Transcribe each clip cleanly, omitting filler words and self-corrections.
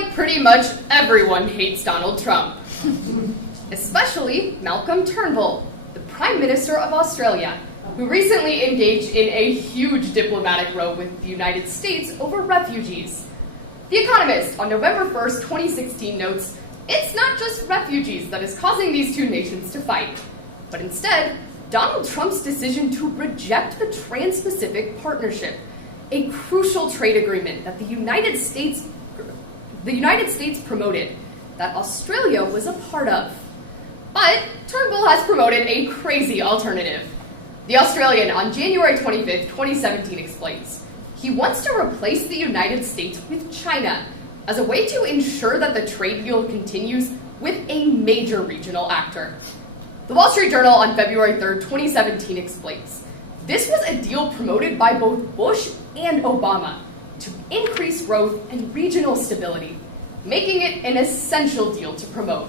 like pretty much everyone hates Donald Trump. Especially Malcolm Turnbull, the Prime Minister of Australia, who recently engaged in a huge diplomatic row with the United States over refugees. The Economist on November 1st, 2016 notes, it's not just refugees that is causing these two nations to fight, but instead, Donald Trump's decision to reject the Trans-Pacific Partnership, a crucial trade agreement that the United States promoted, that Australia was a part of. But Turnbull has promoted a crazy alternative. The Australian on January 25th, 2017 explains, he wants to replace the United States with China as a way to ensure that the trade deal continues with a major regional actor. The Wall Street Journal on February 3rd, 2017 explains, this was a deal promoted by both Bush and Obama to increase growth and regional stability, making it an essential deal to promote.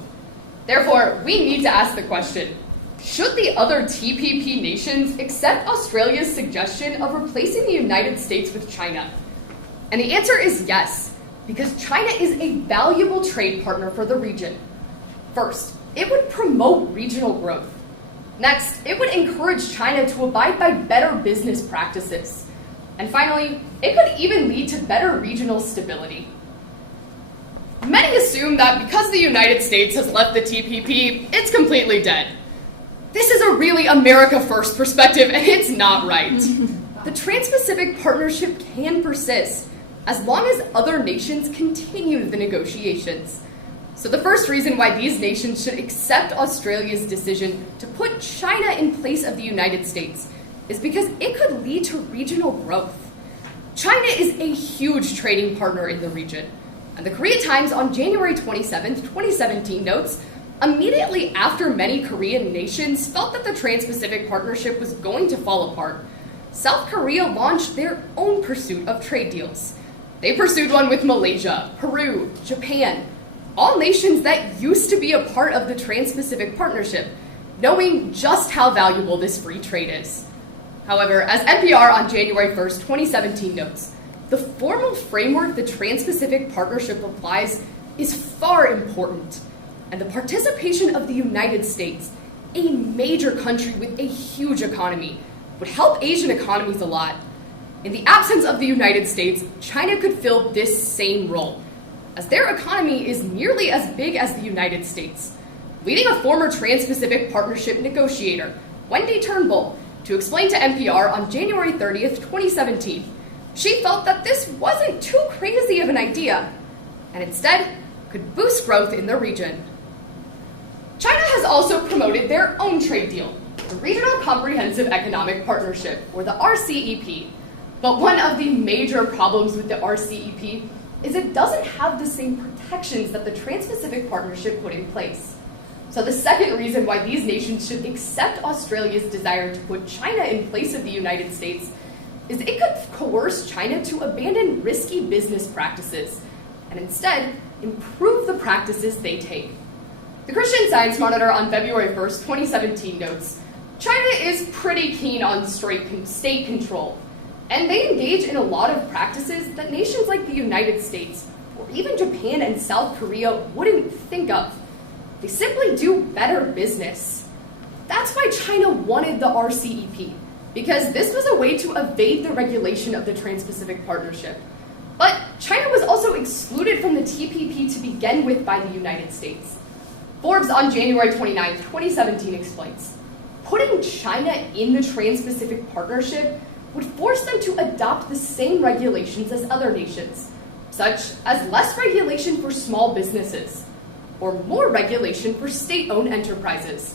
Therefore, we need to ask the question, should the other TPP nations accept Australia's suggestion of replacing the United States with China? And the answer is yes, because China is a valuable trade partner for the region. First, it would promote regional growth. Next, it would encourage China to abide by better business practices. And finally, it could even lead to better regional stability. Many assume that because the United States has left the TPP, it's completely dead. This is a really America First perspective, and it's not right. The Trans-Pacific Partnership can persist as long as other nations continue the negotiations. So the first reason why these nations should accept Australia's decision to put China in place of the United States is because it could lead to regional growth. China is a huge trading partner in the region. And the Korea Times on January 27th, 2017 notes, immediately after many Korean nations felt that the Trans-Pacific Partnership was going to fall apart, South Korea launched their own pursuit of trade deals. They pursued one with Malaysia, Peru, Japan, all nations that used to be a part of the Trans-Pacific Partnership, knowing just how valuable this free trade is. However, as NPR on January 1st, 2017 notes, the formal framework the Trans-Pacific Partnership applies is far important, and the participation of the United States, a major country with a huge economy, would help Asian economies a lot. In the absence of the United States, China could fill this same role, as their economy is nearly as big as the United States, leading a former Trans-Pacific Partnership negotiator, Wendy Turnbull, to explain to NPR on January 30th, 2017. She felt that this wasn't too crazy of an idea, and instead could boost growth in the region. China has also promoted their own trade deal, the Regional Comprehensive Economic Partnership, or the RCEP. But one of the major problems with the RCEP is it doesn't have the same protections that the Trans-Pacific Partnership put in place. So the second reason why these nations should accept Australia's desire to put China in place of the United States is it could coerce China to abandon risky business practices and instead improve the practices they take. The Christian Science Monitor on February 1st, 2017 notes, China is pretty keen on state control, and they engage in a lot of practices that nations like the United States or even Japan and South Korea wouldn't think of. They simply do better business. That's why China wanted the RCEP, because this was a way to evade the regulation of the Trans-Pacific Partnership. But China was also excluded from the TPP to begin with by the United States. Forbes on January 29th, 2017 explains, putting China in the Trans-Pacific Partnership would force them to adopt the same regulations as other nations, such as less regulation for small businesses, or more regulation for state-owned enterprises.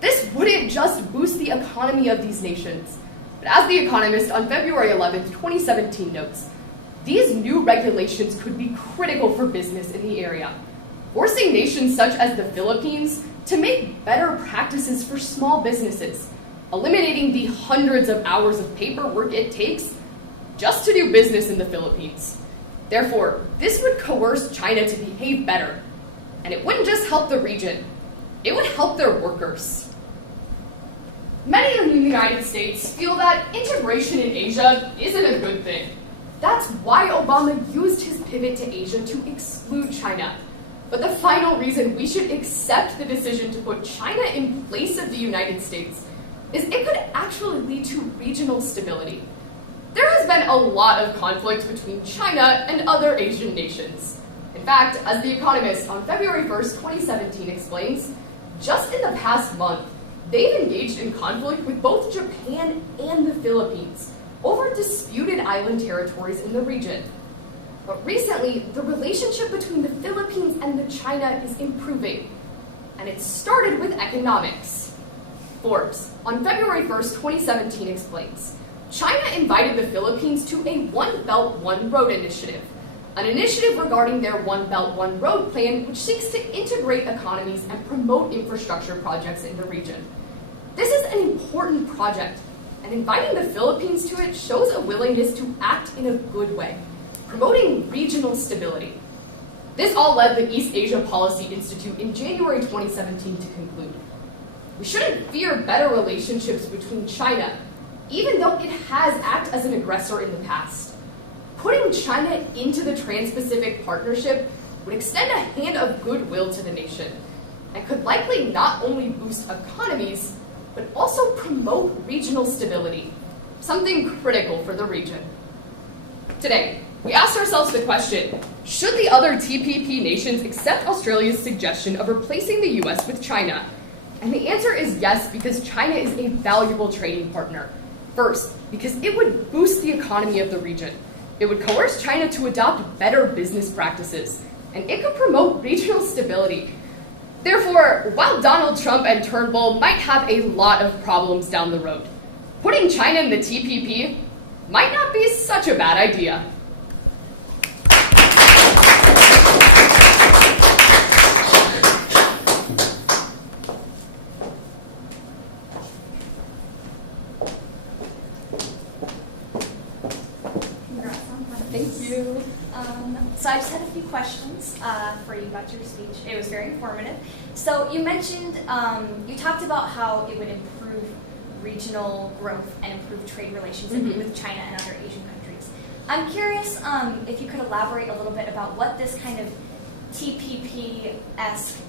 This wouldn't just boost the economy of these nations, but as The Economist on February 11th, 2017 notes, these new regulations could be critical for business in the area, forcing nations such as the Philippines to make better practices for small businesses, eliminating the hundreds of hours of paperwork it takes just to do business in the Philippines. Therefore, this would coerce China to behave better, and it wouldn't just help the region, it would help their workers. Many in the United States feel that integration in Asia isn't a good thing. That's why Obama used his pivot to Asia to exclude China. But the final reason we should accept the decision to put China in place of the United States is it could actually lead to regional stability. There has been a lot of conflict between China and other Asian nations. In fact, as The Economist on February 1st, 2017 explains, just in the past month, they've engaged in conflict with both Japan and the Philippines over disputed island territories in the region. But recently, the relationship between the Philippines and China is improving, and it started with economics. Forbes, on February 1st, 2017 explains, China invited the Philippines to a One Belt, One Road initiative, an initiative regarding their One Belt, One Road plan, which seeks to integrate economies and promote infrastructure projects in the region. This is an important project, and inviting the Philippines to it shows a willingness to act in a good way, promoting regional stability. This all led the East Asia Policy Institute in January 2017 to conclude, we shouldn't fear better relationships between China, even though it has acted as an aggressor in the past. Putting China into the Trans-Pacific Partnership would extend a hand of goodwill to the nation, and could likely not only boost economies, but also promote regional stability, something critical for the region. Today, we asked ourselves the question, should the other TPP nations accept Australia's suggestion of replacing the US with China? And the answer is yes, because China is a valuable trading partner. First, because it would boost the economy of the region. It would coerce China to adopt better business practices, and it could promote regional stability. Therefore, while Donald Trump and Turnbull might have a lot of problems down the road, putting China in the TPP might not be such a bad idea. Thank you. So I just had a few questions for you about your speech. It was very informative. So you mentioned, you talked about how it would improve regional growth and improve trade relations with China and other Asian countries. I'm curious if you could elaborate a little bit about what this kind of TPP-esque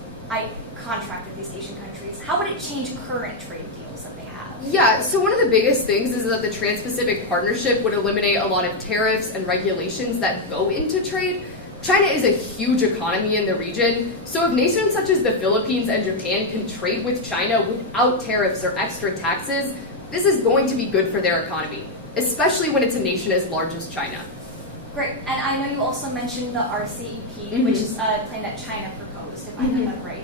contract with these Asian countries, how would it change current trade deals that they have? Yeah, so one of the biggest things is that the Trans-Pacific Partnership would eliminate a lot of tariffs and regulations that go into trade. China is a huge economy in the region, so if nations such as the Philippines and Japan can trade with China without tariffs or extra taxes, this is going to be good for their economy, especially when it's a nation as large as China. Great, and I know you also mentioned the RCEP, which is a plan that China proposed, if I have that right.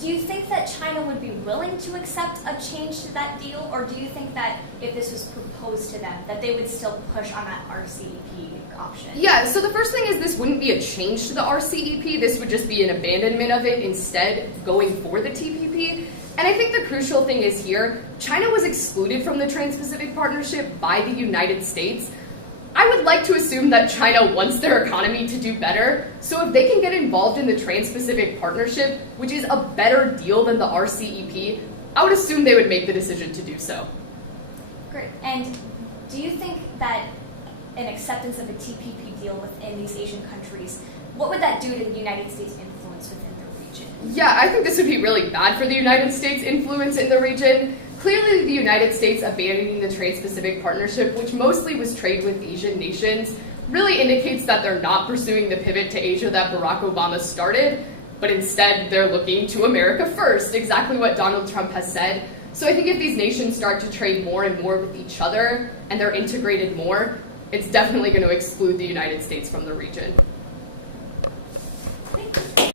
Do you think that China would be willing to accept a change to that deal, or do you think that if this was proposed to them, that they would still push on that RCEP option? Yeah, so the first thing is this wouldn't be a change to the RCEP, this would just be an abandonment of it, instead going for the TPP. And I think the crucial thing is here, China was excluded from the Trans-Pacific Partnership by the United States. I would like to assume that China wants their economy to do better, so if they can get involved in the Trans-Pacific Partnership, which is a better deal than the RCEP, I would assume they would make the decision to do so. Great. And do you think that an acceptance of a TPP deal within these Asian countries, what would that do to the United States' influence within the region? Yeah, I think this would be really bad for the United States' influence in the region. Clearly, the United States abandoning the Trans-Pacific Partnership, which mostly was trade with Asian nations, really indicates that they're not pursuing the pivot to Asia that Barack Obama started, but instead they're looking to America first, exactly what Donald Trump has said. So I think if these nations start to trade more and more with each other, and they're integrated more, it's definitely going to exclude the United States from the region.